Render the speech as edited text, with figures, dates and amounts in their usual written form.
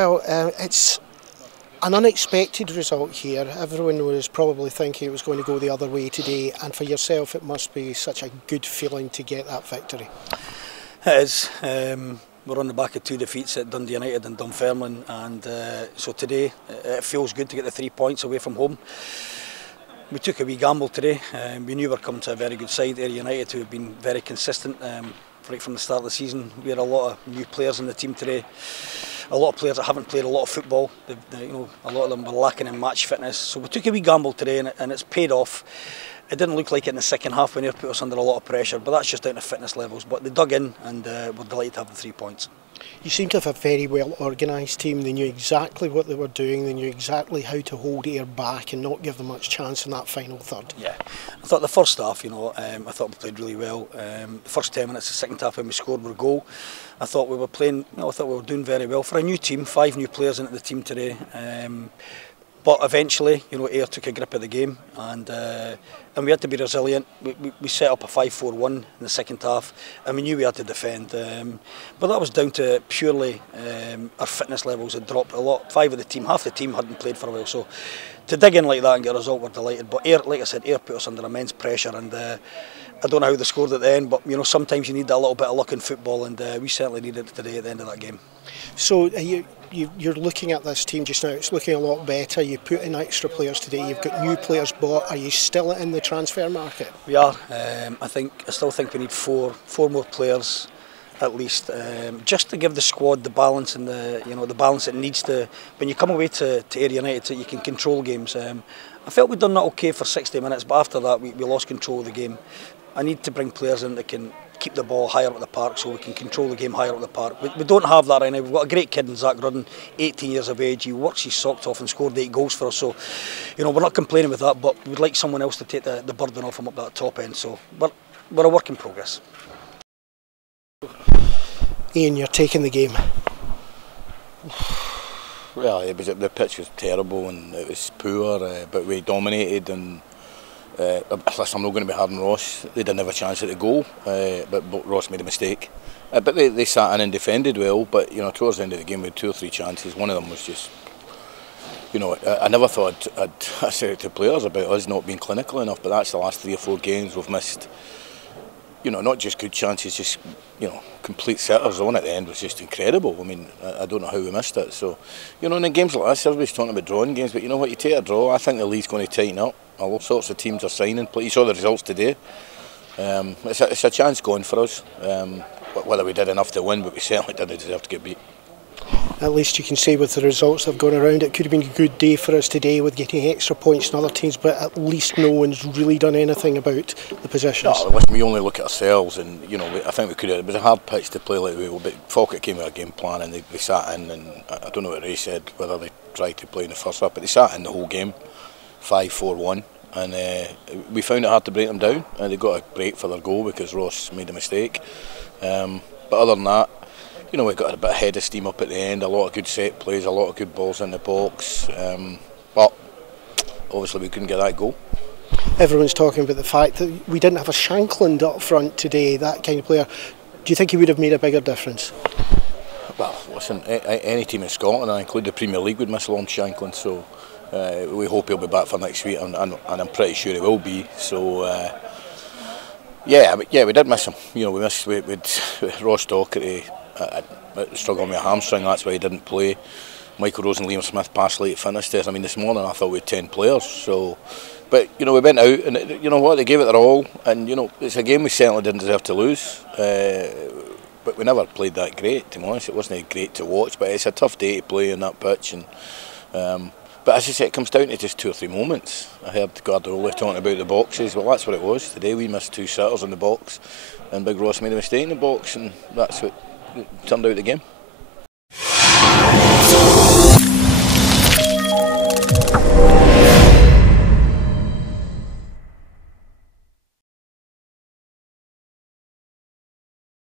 Well, it's an unexpected result here. Everyone was probably thinking it was going to go the other way today, and for yourself it must be such a good feeling to get that victory. It is. We're on the back of 2 defeats at Dundee United and Dunfermline, and so today it feels good to get the 3 points away from home. We took a wee gamble today. We knew we were coming to a very good side, Ayr United, who have been very consistent right from the start of the season. We had a lot of new players in the team today. A lot of players that haven't played a lot of football. A lot of them were lacking in match fitness. So we took a wee gamble today, and it's paid off. It didn't look like it in the second half when Ayr put us under a lot of pressure, but that's just down to fitness levels. But they dug in, and we're delighted to have the 3 points. You seem to have a very well organised team. They knew exactly what they were doing. They knew exactly how to hold Ayr back and not give them much chance in that final third. Yeah, I thought the first half, I thought we played really well. The first 10 minutes, the second half when we scored our goal, I thought we were playing. I thought we were doing very well for a new team. 5 new players into the team today. But eventually, Ayr took a grip of the game, and we had to be resilient. We set up a 5-4-1 in the second half, and we knew we had to defend. But that was down to purely our fitness levels had dropped a lot. 5 of the team, half the team hadn't played for a while. So to dig in like that and get a result, we're delighted. But Ayr, like I said, Ayr put us under immense pressure, and I don't know how they scored at the end, but sometimes you need that little bit of luck in football, and we certainly needed it today at the end of that game. So you're looking at this team just now, it's looking a lot better. You put in extra players today, you've got new players bought. Are you still in the transfer market? We are. I still think we need four more players at least, just to give the squad the balance and the balance it needs to. When you come away to Ayr United, so you can control games. I felt we'd done that okay for 60 minutes, but after that we lost control of the game. I need to bring players in that can keep the ball higher up the park so we can control the game higher up the park. We don't have that right now. We've got a great kid in Zach Rudden, 18 years of age. He works his socks off and scored 8 goals for us. So, we're not complaining with that, but we'd like someone else to take the burden off him up that top end. So we're a work in progress. Ian, you're taking the game. Well, the pitch was terrible and it was poor, but we dominated and. I'm not going to be hard on Ross. They didn't have a chance at the goal, but Ross made a mistake. But they sat in and defended well. But towards the end of the game, we had 2 or 3 chances. One of them was just, I never thought I said it to players about us not being clinical enough. But that's the last 3 or 4 games we've missed. Not just good chances, just complete setters. The one at the end was just incredible. I mean, I don't know how we missed it. So, in games like this, everybody's talking about drawing games, but you know what? You take a draw. I think the league's going to tighten up. All sorts of teams are signing. You saw the results today. It's a chance going for us. Whether we did enough to win, but we certainly didn't deserve to get beat. At least you can say with the results that have gone around, it could have been a good day for us today with getting extra points in other teams, but at least no one's really done anything about the positions. No, listen, we only look at ourselves, and I think we could have. It was a hard pitch to play like we were, but Falkirk came with a game plan and they sat in, and I don't know what Ray said, whether they tried to play in the first half, but they sat in the whole game, 5-4-1. And we found it hard to break them down, and they got a break for their goal because Ross made a mistake. But other than that, we got a bit of head of steam up at the end, a lot of good set plays, a lot of good balls in the box. But obviously we couldn't get that goal. Everyone's talking about the fact that we didn't have a Shankland up front today, that kind of player. Do you think he would have made a bigger difference? Well, listen, any team in Scotland, I include the Premier League, would miss Lon Shankland, so we hope he'll be back for next week, and I'm pretty sure he will be. So yeah, we did miss him. We missed with Ross Docherty struggling with a hamstring. That's why he didn't play. Michael Rose and Liam Smith passed late fitness test. I mean, this morning I thought we had 10 players. So, but we went out, and they gave it their all. And it's a game we certainly didn't deserve to lose. But we never played that great. To be honest, it wasn't great to watch. But it's a tough day to play on that pitch, and. But as I say, it comes down to just 2 or 3 moments. I heard Guardiola talking about the boxes. Well, that's what it was. Today we missed 2 sitters in the box, and Big Ross made a mistake in the box, and that's what turned out the game.